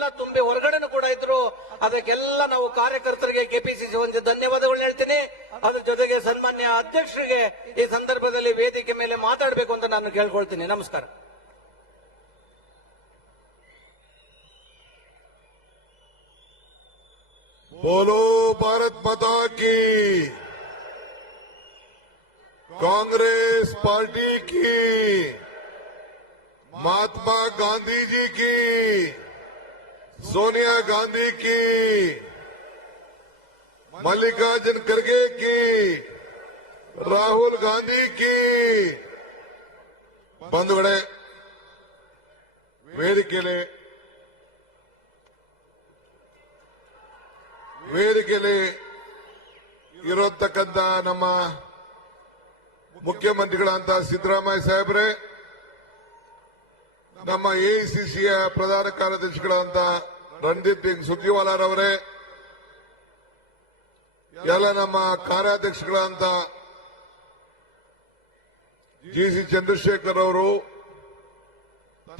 ಎಲ್ಲ ತುಂಬಿ ಹೊರಗಡೆನೂ ಕೂಡ ಇದ್ರು. ಅದಕ್ಕೆಲ್ಲ ನಾವು ಕಾರ್ಯಕರ್ತರಿಗೆ ಕೆಪಿಸಿಸಿ ಒಂದು ಧನ್ಯವಾದಗಳನ್ನ ಹೇಳ್ತೀನಿ. ಅದ್ರ ಜೊತೆಗೆ ಸನ್ಮಾನ್ಯ ಅಧ್ಯಕ್ಷರಿಗೆ ಈ ಸಂದರ್ಭದಲ್ಲಿ ವೇದಿಕೆ ಮೇಲೆ ಮಾತಾಡಬೇಕು ಅಂತ ನಾನು ಕೇಳ್ಕೊಳ್ತೀನಿ. ನಮಸ್ಕಾರ. बोलो भारत माता की, कांग्रेस पार्टी की, महात्मा गांधी जी की, सोनिया गांधी की, मल्लिकार्जुन खड़गे की, राहुल गांधी की. ಬಂಧುಗಳೇ, ವೇದಿಕೆಯಲ್ಲಿ ಇರತಕ್ಕಂತ ನಮ್ಮ ಮುಖ್ಯಮಂತ್ರಿಗಳಂತ ಸಿದ್ದರಾಮಯ್ಯ ಸಾಹೇಬ್ರೆ, ನಮ್ಮ ಎಐಸಿಸಿಯ ಪ್ರಧಾನ ಕಾರ್ಯದರ್ಶಿಗಳಂತ ರಣದೀಪ್ ಸಿಂಗ್ ಸುರ್ಜೇವಾಲಾರವರೇ, ಎಲ್ಲ ನಮ್ಮ ಕಾರ್ಯಾಧ್ಯಕ್ಷಗಳಂತ ಜಿಸಿ ಚಂದ್ರಶೇಖರ್ ಅವರು,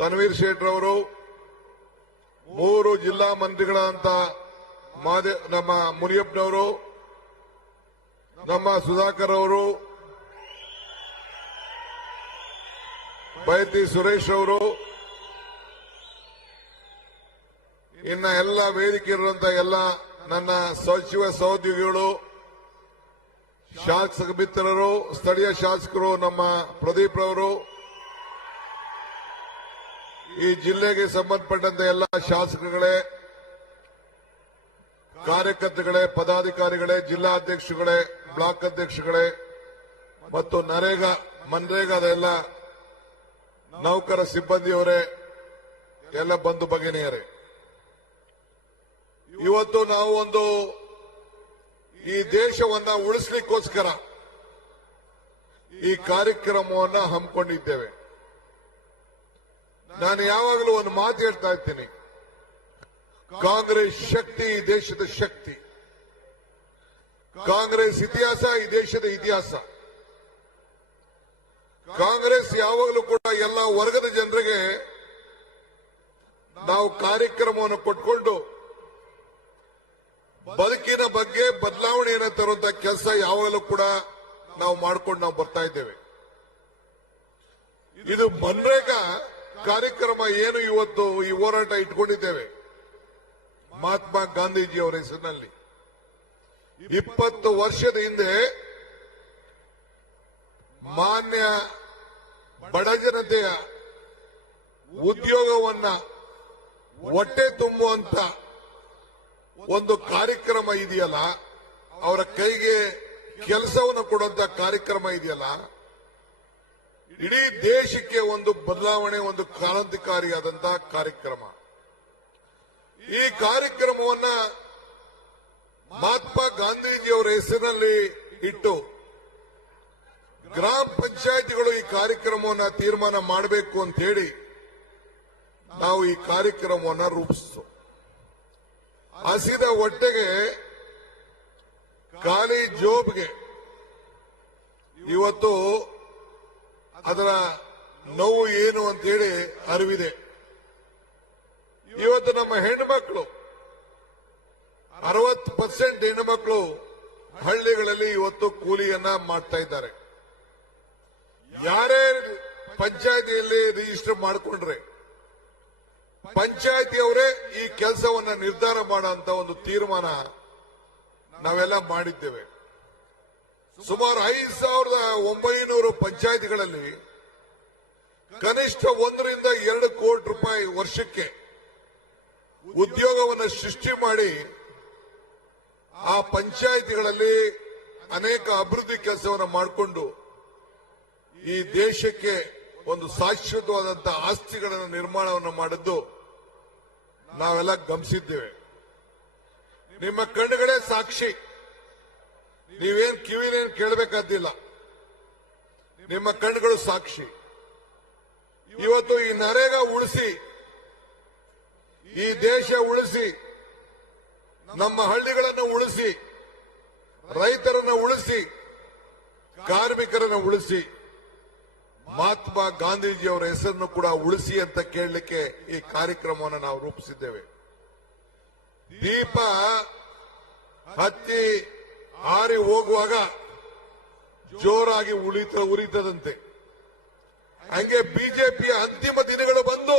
ತನ್ವೀರ್ ಶೇಟ್ ಅವರು, 3 ಜಿಲ್ಲಾ ಮಂತ್ರಿಗಳಂತ ನಮ್ಮ ಮುನಿಯಪ್ಪನವರು, ನಮ್ಮ ಸುಧಾಕರ್ ಅವರು, ಬೈತಿ ಸುರೇಶ್ ಅವರು, ಇನ್ನ ಎಲ್ಲ ವೇದಿಕೆ ಇರುವಂತ ಎಲ್ಲ ನನ್ನ ಸಚಿವ ಸಹೋದ್ಯೋಗಿಗಳು, ಶಾಸಕ ಮಿತ್ರರು, ಸ್ಥಳೀಯ ಶಾಸಕರು, ನಮ್ಮ ಪ್ರದೀಪ್ ರವರು, ಈ ಜಿಲ್ಲೆಗೆ ಸಂಬಂಧಪಟ್ಟಂತ ಎಲ್ಲ ಶಾಸಕರುಗಳೇ, ಕಾರ್ಯಕರ್ತರುಗಳೇ, ಪದಾಧಿಕಾರಿಗಳೇ, ಜಿಲ್ಲಾ ಅಧ್ಯಕ್ಷರುಗಳೇ, ಬ್ಲಾಕ್ ಅಧ್ಯಕ್ಷರುಗಳೇ ಮತ್ತು ಮನ್ರೇಗಾದ ಎಲ್ಲ ನೌಕರ ಸಿಬ್ಬಂದಿಯವರೇ, ಎಲ್ಲ ಬಂಧು ಭಗಿನಿಯರೇ, ಇವತ್ತು ನಾವು ಈ ದೇಶವನ್ನ ಉಳಿಸಲಿಕ್ಕೋಸ್ಕರ ಈ ಕಾರ್ಯಕ್ರಮವನ್ನ ಹಮ್ಮಿಕೊಂಡಿದ್ದೇವೆ. ನಾನು ಯಾವಾಗಲೂ ಒಂದು ಮಾತು ಹೇಳ್ತಾ ಇರ್ತೀನಿ, ಕಾಂಗ್ರೆಸ್ ಶಕ್ತಿ ಈ ದೇಶದ ಶಕ್ತಿ, ಕಾಂಗ್ರೆಸ್ ಇತಿಹಾಸ ಈ ದೇಶದ ಇತಿಹಾಸ. ಕಾಂಗ್ರೆಸ್ ಯಾವಾಗಲೂ ಕೂಡ ಎಲ್ಲ ವರ್ಗದ ಜನರಿಗೆ ನಾವು ಕಾರ್ಯಕ್ರಮವನ್ನು ಕೊಟ್ಕೊಂಡು ಬದುಕಿನ ಬಗ್ಗೆ ಬದಲಾವಣೆಯನ್ನು ತರುವಂತ ಕೆಲಸ ಯಾವಾಗಲೂ ಕೂಡ ನಾವು ಮಾಡ್ಕೊಂಡು ಬರ್ತಾ ಇದ್ದೇವೆ. ಇದು ಮನ್ರೇಗಾ ಕಾರ್ಯಕ್ರಮ ಏನು ಇವತ್ತು ಈ ಹೋರಾಟ ಇಟ್ಕೊಂಡಿದ್ದೇವೆ ಮಹಾತ್ಮ ಗಾಂಧೀಜಿಯವರ ಹೆಸರಿನಲ್ಲಿ. 20 ವರ್ಷದ ಹಿಂದೆ ಮಾನ್ಯ ಬಡ ಜನತೆಯ ಉದ್ಯೋಗವನ್ನ ಹೊಟ್ಟೆ ತುಂಬುವಂತ ಒಂದು ಕಾರ್ಯಕ್ರಮ ಇದೆಯಲ್ಲ, ಅವರ ಕೈಗೆ ಕೆಲಸವನ್ನು ಕೊಡುವಂತ ಕಾರ್ಯಕ್ರಮ ಇದೆಯಲ್ಲ, ಇಡೀ ದೇಶಕ್ಕೆ ಒಂದು ಬದಲಾವಣೆ, ಒಂದು ಕ್ರಾಂತಿಕಾರಿಯಾದಂತಹ ಕಾರ್ಯಕ್ರಮ. ಈ ಕಾರ್ಯಕ್ರಮವನ್ನ ಮಹಾತ್ಮ ಗಾಂಧೀಜಿಯವರ ಹೆಸರಿನಲ್ಲಿ ಇಟ್ಟು ಗ್ರಾಮ ಪಂಚಾಯಿತಿಗಳು ಈ ಕಾರ್ಯಕ್ರಮವನ್ನ ತೀರ್ಮಾನ ಮಾಡಬೇಕು ಅಂತ ಹೇಳಿ ನಾವು ಈ ಕಾರ್ಯಕ್ರಮವನ್ನ ರೂಪಿಸಿತು. ಹಸಿದ ಹೊಟ್ಟೆಗೆ, ಖಾಲಿ ಜೋಬ್ಗೆ ಇವತ್ತು ಅದರ ನೋವು ಏನು ಅಂತ ಹೇಳಿ ಅರಿವಿದೆ. ಇವತ್ತು ನಮ್ಮ ಹೆಣ್ಣುಮಕ್ಕಳು 60% ಹೆಣ್ಣುಮಕ್ಕಳು ಹಳ್ಳಿಗಳಲ್ಲಿ ಇವತ್ತು ಕೂಲಿಯನ್ನ ಮಾಡ್ತಾ ಇದ್ದಾರೆ. ಯಾರೇ ಪಂಚಾಯತಿಯಲ್ಲಿ ರಿಜಿಸ್ಟರ್ ಮಾಡಿಕೊಂಡ್ರೆ ಪಂಚಾಯತಿಯವರೇ ಈ ಕೆಲಸವನ್ನ ನಿರ್ಧಾರ ಮಾಡುವಂತ ಒಂದು ತೀರ್ಮಾನ ನಾವೆಲ್ಲ ಮಾಡಿದ್ದೇವೆ. ಸುಮಾರು 5,900 ಪಂಚಾಯತಿಗಳಲ್ಲಿ ಕನಿಷ್ಠ 1 ರಿಂದ 2 ಕೋಟಿ ರೂಪಾಯಿ ವರ್ಷಕ್ಕೆ ಉದ್ಯೋಗವನ್ನು ಸೃಷ್ಟಿ ಮಾಡಿ ಆ ಪಂಚಾಯಿತಿಗಳಲ್ಲಿ ಅನೇಕ ಅಭಿವೃದ್ಧಿ ಕೆಲಸವನ್ನು ಮಾಡಿಕೊಂಡು ಈ ದೇಶಕ್ಕೆ ಒಂದು ಶಾಶ್ವತವಾದಂತಹ ಆಸ್ತಿಗಳನ್ನು ನಿರ್ಮಾಣವನ್ನು ಮಾಡಿದ್ದು ನಾವೆಲ್ಲ ಗಮನಿಸಿದ್ದೇವೆ. ನಿಮ್ಮ ಕಣ್ಣುಗಳೇ ಸಾಕ್ಷಿ, ನೀವೇನ್ ಕಿವಿನೇನ್ ಕೇಳಬೇಕಾದಿಲ್ಲ, ನಿಮ್ಮ ಕಣ್ಣುಗಳು ಸಾಕ್ಷಿ. ಇವತ್ತು ಈ ನರೇಗಾ ಉಳಿಸಿ, ಈ ದೇಶ ಉಳಿಸಿ, ನಮ್ಮ ಹಳ್ಳಿಗಳನ್ನು ಉಳಿಸಿ, ರೈತರನ್ನು ಉಳಿಸಿ, ಕಾರ್ಮಿಕರನ್ನು ಉಳಿಸಿ, ಮಹಾತ್ಮ ಗಾಂಧೀಜಿಯವರ ಹೆಸರನ್ನು ಕೂಡ ಉಳಿಸಿ ಅಂತ ಕೇಳಲಿಕ್ಕೆ ಈ ಕಾರ್ಯಕ್ರಮವನ್ನು ನಾವು ರೂಪಿಸಿದ್ದೇವೆ. ದೀಪ ಹತ್ತಿ ಆರಿ ಹೋಗುವಾಗ ಜೋರಾಗಿ ಉರಿತದಂತೆ. ಹಂಗೆ ಬಿಜೆಪಿಯ ಅಂತಿಮ ದಿನಗಳು ಬಂದು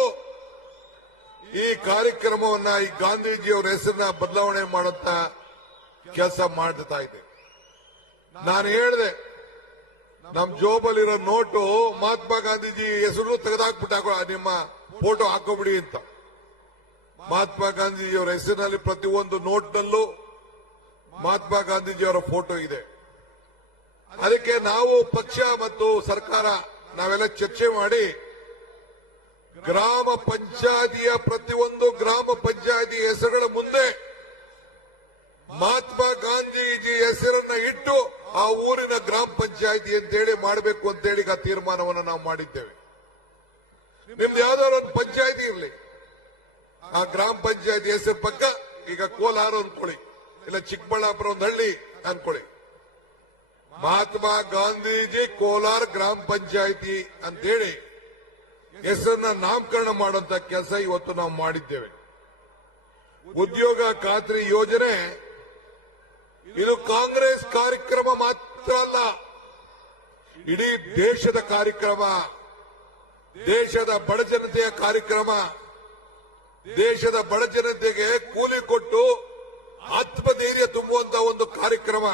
ಈ ಕಾರ್ಯಕ್ರಮವನ್ನ ಈ ಗಾಂಧೀಜಿಯವರ ಹೆಸರನ್ನ ಬದಲಾವಣೆ ಮಾಡುತ್ತ ಕೆಲಸ ಮಾಡ್ತಾ ಇದೆ. ನಾನು ಹೇಳಿದೆ, ನಮ್ ಜೋಬಲ್ಲಿರೋ ನೋಟು ಮಹಾತ್ಮ ಗಾಂಧೀಜಿ ಹೆಸರು ತೆಗೆದಾಕ್ಬಿಟ್ಟಾಕೋ, ನಿಮ್ಮ ಫೋಟೋ ಹಾಕೋಬಿಡಿ ಅಂತ. ಮಹಾತ್ಮ ಗಾಂಧೀಜಿಯವರ ಹೆಸರಿನಲ್ಲಿ ಪ್ರತಿಯೊಂದು ನೋಟ್ನಲ್ಲೂ ಮಹಾತ್ಮ ಗಾಂಧೀಜಿಯವರ ಫೋಟೋ ಇದೆ. ಅದಕ್ಕೆ ನಾವು ಪಕ್ಷ ಮತ್ತು ಸರ್ಕಾರ ನಾವೆಲ್ಲ ಚರ್ಚೆ ಮಾಡಿ ಗ್ರಾಮ ಪಂಚಾಯತಿಯ ಪ್ರತಿಯೊಂದು ಗ್ರಾಮ ಪಂಚಾಯತಿ ಹೆಸರುಗಳ ಮುಂದೆ ಮಹಾತ್ಮ ಗಾಂಧೀಜಿ ಹೆಸರನ್ನ ಇಟ್ಟು ಆ ಊರಿನ ಗ್ರಾಮ ಪಂಚಾಯತಿ ಅಂತೇಳಿ ಮಾಡಬೇಕು ಅಂತೇಳಿ ಈಗ ತೀರ್ಮಾನವನ್ನು ನಾವು ಮಾಡಿದ್ದೇವೆ. ನಿಮ್ದು ಯಾವ್ದಾದ್ರು ಒಂದು ಪಂಚಾಯತಿ ಇರಲಿ, ಆ ಗ್ರಾಮ ಪಂಚಾಯತಿ ಹೆಸರು ಪಕ್ಕ ಈಗ ಕೋಲಾರ ಅನ್ಕೊಳ್ಳಿ, ಇಲ್ಲ ಚಿಕ್ಕಬಳ್ಳಾಪುರ ಒಂದು ಹಳ್ಳಿ ಅನ್ಕೊಳ್ಳಿ, ಮಹಾತ್ಮ ಗಾಂಧೀಜಿ ಕೋಲಾರ ಗ್ರಾಮ ಪಂಚಾಯತಿ ಅಂತೇಳಿ ಹೆಸರನ್ನ ನಾಮಕರಣ ಮಾಡುವಂತ ಕೆಲಸ ಇವತ್ತು ನಾವು ಮಾಡಿದ್ದೇವೆ. ಉದ್ಯೋಗ ಖಾತ್ರಿ ಯೋಜನೆ ಇದು ಕಾಂಗ್ರೆಸ್ ಕಾರ್ಯಕ್ರಮ ಮಾತ್ರ ಅಲ್ಲ, ಇಡೀ ದೇಶದ ಕಾರ್ಯಕ್ರಮ, ದೇಶದ ಬಡ ಜನತೆಯ ಕಾರ್ಯಕ್ರಮ. ದೇಶದ ಬಡ ಜನತೆಗೆ ಕೂಲಿ ಕೊಟ್ಟು ಆತ್ಮಧೈರ್ಯ ತುಂಬುವಂತ ಒಂದು ಕಾರ್ಯಕ್ರಮ.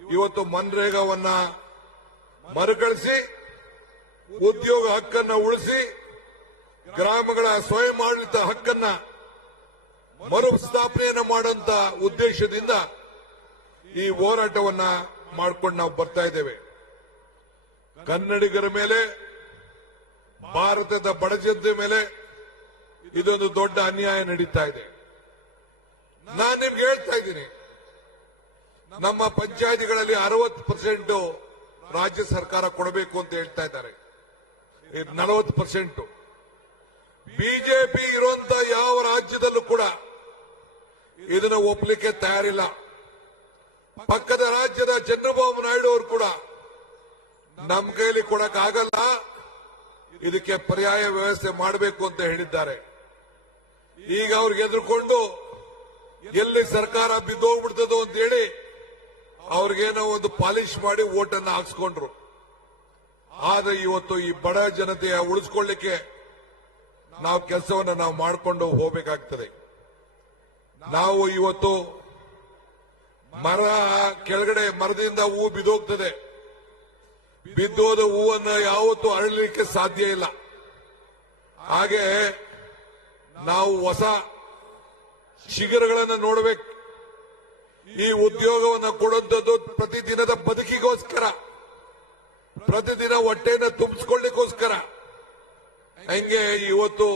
ಇವತ್ತು ಮನ್ರೇಗಾವನ್ನ ಮರುಕಳಿಸಿ ಉದ್ಯೋಗ ಹಕ್ಕನ್ನ ಉಳಿಸಿ ಗ್ರಾಮಗಳ ಸ್ವಯಂ ಆಡಳಿತ ಹಕ್ಕನ್ನ ಮರುಸ್ಥಾಪನೆಯನ್ನು ಮಾಡುವಂತ ಉದ್ದೇಶದಿಂದ ಈ ಹೋರಾಟವನ್ನ ಮಾಡ್ಕೊಂಡು ನಾವು ಬರ್ತಾ ಇದ್ದೇವೆ. ಕನ್ನಡಿಗರ ಮೇಲೆ, ಭಾರತದ ಬಡ ಜನತೆ ಮೇಲೆ ಇದೊಂದು ದೊಡ್ಡ ಅನ್ಯಾಯ ನಡೀತಾ ಇದೆ. ನಾನು ನಿಮ್ಗೆ ಹೇಳ್ತಾ ಇದ್ದೀನಿ, ನಮ್ಮ ಪಂಚಾಯತಿಗಳಲ್ಲಿ 60% ರಾಜ್ಯ ಸರ್ಕಾರ ಕೊಡಬೇಕು ಅಂತ ಹೇಳ್ತಾ ಇದ್ದಾರೆ. 40% ಬಿಜೆಪಿ ಇರುವಂತ ಯಾವ ರಾಜ್ಯದಲ್ಲೂ ಕೂಡ ಇದನ್ನು ಒಪ್ಪಲಿಕ್ಕೆ ತಯಾರಿಲ್ಲ. ಪಕ್ಕದ ರಾಜ್ಯದ ಚಂದ್ರಬಾಬು ನಾಯ್ಡು ಅವರು ಕೂಡ ನಮ್ಮ ಕೈಲಿ ಕೊಡಕ್ಕಾಗಲ್ಲ, ಇದಕ್ಕೆ ಪರ್ಯಾಯ ವ್ಯವಸ್ಥೆ ಮಾಡಬೇಕು ಅಂತ ಹೇಳಿದ್ದಾರೆ. ಈಗ ಅವ್ರಿಗೆ ಎದುರುಕೊಂಡು ಎಲ್ಲಿ ಸರ್ಕಾರ ಬಿದ್ದೋಗ್ಬಿಡ್ತದೋ ಅಂತ ಹೇಳಿ ಅವ್ರಿಗೇನೋ ಒಂದು ಪಾಲಿಶ್ ಮಾಡಿ ಓಟನ್ನು ಹಾಕ್ಸ್ಕೊಂಡ್ರು. ಆದ್ರೆ ಇವತ್ತು ಈ ಬಡ ಜನತೆಯ ಉಳಿಸ್ಕೊಳ್ಳಿಕ್ಕೆ ನಾವು ಕೆಲಸವನ್ನು ನಾವು ಮಾಡಿಕೊಂಡು ಹೋಗಬೇಕಾಗ್ತದೆ. ನಾವು ಇವತ್ತು ಮರ ಕೆಳಗಡೆ ಮರದಿಂದ ಹೂವು ಬಿದ್ದೋಗ್ತದೆ, ಬಿದ್ದೋದ ಹೂವನ್ನು ಯಾವತ್ತೂ ಅರಳಲಿಕ್ಕೆ ಸಾಧ್ಯ ಇಲ್ಲ. ಹಾಗೆ ನಾವು ಹೊಸ ಶಿಖರಗಳನ್ನು ನೋಡಬೇಕು. ಈ ಉದ್ಯೋಗವನ್ನು ಕೊಡುವಂಥದ್ದು ಪ್ರತಿದಿನದ ಬದುಕಿಗೋಸ್ಕರ, ಪ್ರತಿದಿನ ಹೊಟ್ಟೆಯನ್ನು ತುಂಬಿಸ್ಕೊಳ್ಳಿಕ್ಕೋಸ್ಕರ. ಹಂಗೆ ಇವತ್ತು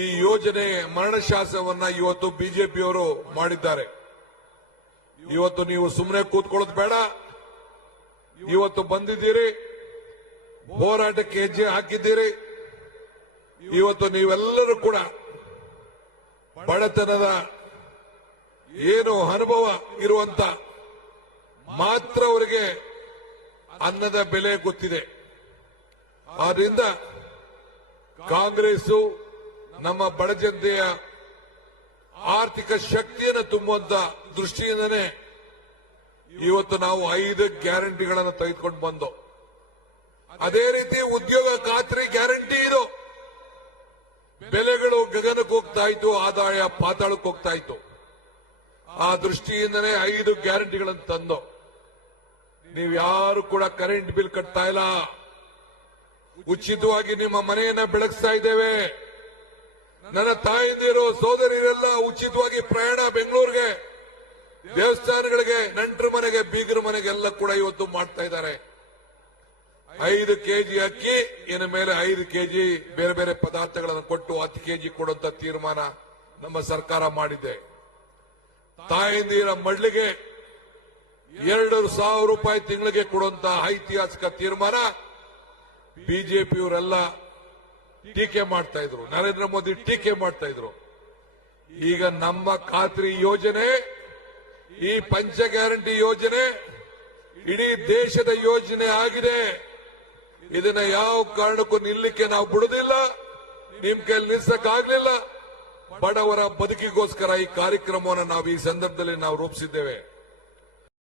ಈ ಯೋಜನೆ ಮರಣಶಾಸನವನ್ನ ಇವತ್ತು ಬಿಜೆಪಿಯವರು ಮಾಡಿದ್ದಾರೆ. ಇವತ್ತು ನೀವು ಸುಮ್ಮನೆ ಕೂತ್ಕೊಳ್ಳೋದು ಬೇಡ, ಇವತ್ತು ಬಂದಿದ್ದೀರಿ, ಹೋರಾಟಕ್ಕೆ ಹೆಜ್ಜೆ ಹಾಕಿದ್ದೀರಿ. ಇವತ್ತು ನೀವೆಲ್ಲರೂ ಕೂಡ ಬಡತನದ ಏನು ಅನುಭವ ಇರುವಂತ ಮಾತ್ರ ಅವರಿಗೆ ಅನ್ನದ ಬೆಲೆ ಗೊತ್ತಿದೆ. ಆದ್ರಿಂದ ಕಾಂಗ್ರೆಸ್ ನಮ್ಮ ಬಡ ಜನತೆಯ ಆರ್ಥಿಕ ಶಕ್ತಿಯನ್ನು ತುಂಬುವಂತ ದೃಷ್ಟಿಯಿಂದನೇ ಇವತ್ತು ನಾವು 5 ಗ್ಯಾರಂಟಿಗಳನ್ನು ತೆಗೆದುಕೊಂಡು ಬಂದು, ಅದೇ ರೀತಿ ಉದ್ಯೋಗ ಖಾತ್ರಿ ಗ್ಯಾರಂಟಿ ಇದು. ಬೆಲೆಗಳು ಗಗನಕ್ಕೆ ಹೋಗ್ತಾ ಇತ್ತು, ಆದಾಯ ಪಾತಾಳಕ್ಕೆ ಹೋಗ್ತಾ ಇತ್ತು. ಆ ದೃಷ್ಟಿಯಿಂದನೇ 5 ಗ್ಯಾರಂಟಿಗಳನ್ನು ತಂದು, ನೀವು ಯಾರು ಕೂಡ ಕರೆಂಟ್ ಬಿಲ್ ಕಟ್ತಾ ಇಲ್ಲ, ಉಚಿತವಾಗಿ ನಿಮ್ಮ ಮನೆಯನ್ನ ಬೆಳಗಿಸ್ತಾ ಇದ್ದೇವೆ. ನನ್ನ ತಾಯಿಂದಿರು ಸೋದರಿಯರೆಲ್ಲ ಉಚಿತವಾಗಿ ಪ್ರಯಾಣ ಬೆಂಗಳೂರಿಗೆ, ದೇವಸ್ಥಾನಗಳಿಗೆ, ನೆಂಟರ ಮನೆಗೆ, ಬೀಗರ ಮನೆಗೆಲ್ಲ ಕೂಡ ಇವತ್ತು ಮಾಡ್ತಾ ಇದ್ದಾರೆ. 5 ಕೆಜಿ ಅಕ್ಕಿ, ಇನ್ನು ಮೇಲೆ 5 ಕೆಜಿ ಬೇರೆ ಬೇರೆ ಪದಾರ್ಥಗಳನ್ನು ಕೊಟ್ಟು 10 ಕೆಜಿ ಕೊಡುವಂತ ತೀರ್ಮಾನ ನಮ್ಮ ಸರ್ಕಾರ ಮಾಡಿದೆ. ತಾಯಂದಿರ ಮಡ್ಲಿಗೆ 2,000 ರೂಪಾಯಿ ತಿಂಗಳಿಗೆ ಕೊಡುವಂತ ಐತಿಹಾಸಿಕ ತೀರ್ಮಾನ ಬಿಜೆಪಿಯವರೆಲ್ಲ ಟೀಕೆ ಮಾಡ್ತಾ ಇದ್ರು, ನರೇಂದ್ರ ಮೋದಿ ಟೀಕೆ ಮಾಡ್ತಾ ಇದ್ರು. ಈಗ ನಮ್ಮ ಖಾತ್ರಿ ಯೋಜನೆ, ಈ ಪಂಚ ಗ್ಯಾರಂಟಿ ಯೋಜನೆ ಇಡೀ ದೇಶದ ಯೋಜನೆ ಆಗಿದೆ. ಇದನ್ನ ಯಾವ ಕಾರಣಕ್ಕೂ ನಿಲ್ಲಕ್ಕೆ ನಾವು ಬಿಡುದಿಲ್ಲ. ನಿಮ್ ಕೈಲಿ ನಿಲ್ಸಕ್ಕಾಗ್ಲಿಲ್ಲ, ಬಡವರ ಬದುಕಿಗೋಸ್ಕರ ಈ ಕಾರ್ಯಕ್ರಮವನ್ನು ನಾವು ಈ ಸಂದರ್ಭದಲ್ಲಿ ನಾವು ರೂಪಿಸಿದ್ದೇವೆ.